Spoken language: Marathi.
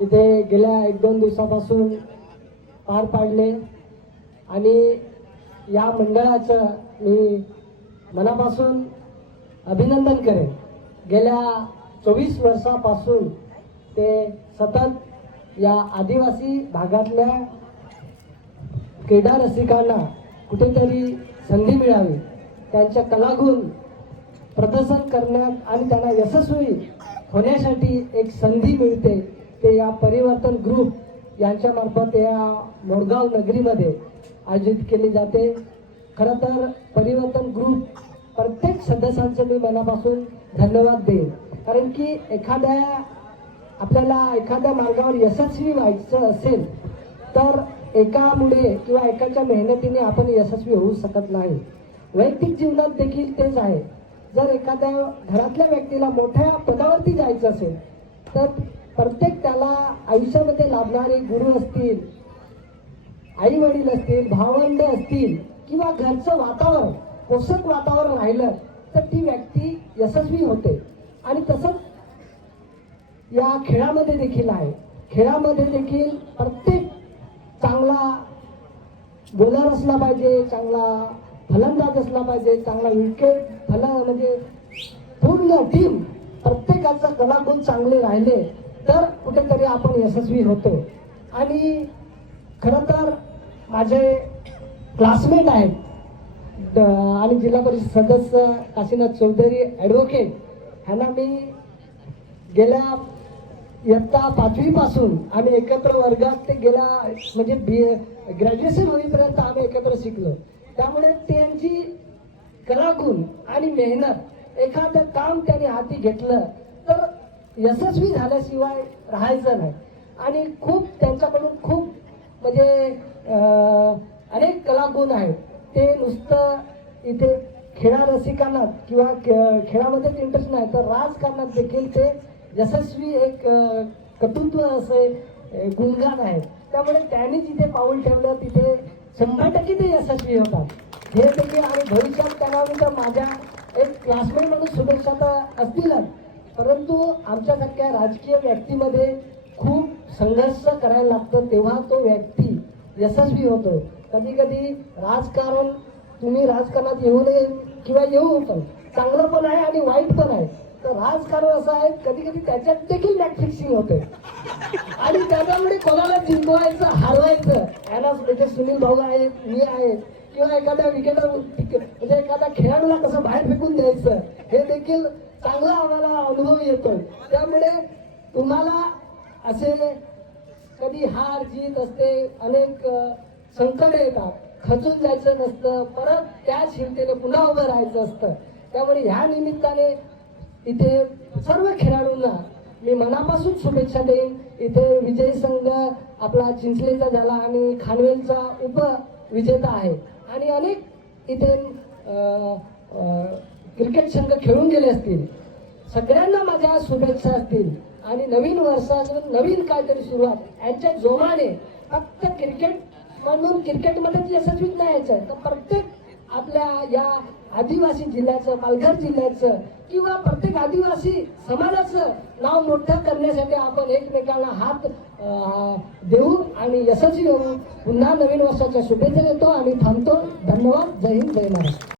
इथे गेल्या एक दोन दिवसापासून पार पाडले. आणि या मंडळाचं मी मनापासून अभिनंदन करेन. गेल्या चोवीस वर्षापासून ते सतत या आदिवासी भागातल्या क्रीडा रसिकांना कुठेतरी संधी मिळावी. त्यांच्या कलागुण प्रदर्शन करण्यात आणि त्यांना यशस्वी होण्यासाठी एक संधी मिळते. ते या परिवर्तन ग्रुप यांच्यामार्फत या मोडगाव नगरीमध्ये आयोजित केली जाते. खरं तर परिवर्तन ग्रुप प्रत्येक सदस्यांचं मी मनापासून धन्यवाद देईन. कारण की एखाद्या आपल्याला एखाद्या मार्गावर यशस्वी व्हायचं असेल तर एकामुळे किंवा एकाच्या मेहनतीने आपण यशस्वी होऊ शकत नाही. वैयक्तिक जीवनात देखील तेच आहे. जर एखाद्या घरातल्या व्यक्तीला मोठ्या पदावरती जायचं असेल तर प्रत्येक त्याला आयुष्यामध्ये लाभणारे गुरु असतील आई वडील असतील भावंड असतील किंवा घरचं वातावरण पोषक वातावरण राहिलं तर ती व्यक्ती यशस्वी होते. आणि तसंच या खेळामध्ये देखील आहे. खेळामध्ये देखील प्रत्येक चांगला बॉलर असला पाहिजे चांगला फलंदाज असला पाहिजे चांगला विकेट फल म्हणजे पूर्ण टीम प्रत्येकाचा कलागुण चांगले राहिले तर कुठेतरी आपण यशस्वी होतो. आणि खरं तर माझे क्लासमेट आहेत द- आणि जिल्हा परिषद सदस्य काशीनाथ चौधरी ॲडव्होकेट ह्यांना मी गेल्या इयत्ता पाचवीपासून आम्ही एकत्र वर्गात ते गेल्या म्हणजे बी ग्रॅज्युएशन होईपर्यंत आम्ही एकत्र शिकलो. त्यामुळे त्यांची कलागुण आणि मेहनत एखादं काम त्यांनी हाती घेतलं यशस्वी झाल्याशिवाय राहायचं नाही. आणि खूप त्यांच्याकडून खूप म्हणजे अनेक कलागुण आहेत. ते नुसतं इथे खेळा रसिकांना किंवा खे- खेळामध्येच इंटरेस्ट नाही तर राजकारणात देखील ते यशस्वी एक कटुत्व असे गुणगान आहेत त्यामुळे त्यांनी जिथे पाऊल ठेवलं तिथे शंभर टक्के ते यशस्वी होतात. हे देखील आणि भविष्यात त्यांना माझ्या एक क्लासमेट म्हणून शुभेच्छा तर असतीलच. परंतु आमच्यासारख्या राजकीय व्यक्तीमध्ये खूप संघर्ष करायला लागतं तेव्हा तो व्यक्ती यशस्वी होतो. कधी कधी राजकारण तुम्ही राजकारणात येऊ नये किंवा येऊ पण चांगलं पण आहे आणि वाईट पण आहे. तर राजकारण असं आहे कधी कधी त्याच्यात देखील मॅच फिक्सिंग होते. आणि त्याच्यामुळे कोणाला जिंकवायचं हरवायचं याला म्हणजे सुनील भाऊ आहेत मी आहेत किंवा एखाद्या विकेट म्हणजे एखाद्या खेळाडूला कसं बाहेर फेकून द्यायचं हे देखील चांगला आम्हाला अनुभव येतो त्यामुळे तुम्हाला असे कधी हार जीत असते अनेक संकट येतात. खचून जायचं नसतं परत त्याच हिमतीने पुन्हा उभं राहायचं असतं. त्यामुळे ह्या निमित्ताने इथे सर्व खेळाडूंना मी मनापासून शुभेच्छा देईन. इथे विजयी संघ आपला चिंचलेचा झाला आणि खानवेलचा उप विजेता आहे. आणि अनेक इथे क्रिकेट संघ खेळून गेले असतील सगळ्यांना माझ्या शुभेच्छा असतील आणि नवीन वर्षाचं नवीन काहीतरी सुरुवात. यांच्या जोमाने फक्त क्रिकेट म्हणून क्रिकेटमध्येच यशस्वीच नाही यायचं तर प्रत्येक आपल्या या आदिवासी जिल्ह्याचं पालघर जिल्ह्याचं किंवा प्रत्येक आदिवासी समाजाचं नाव मोठं करण्यासाठी आपण एकमेकांना हात देऊ आणि यशस्वी होऊ. पुन्हा नवीन वर्षाच्या शुभेच्छा देतो आणि थांबतो. धन्यवाद. जय हिंद जय महाराष्ट्र.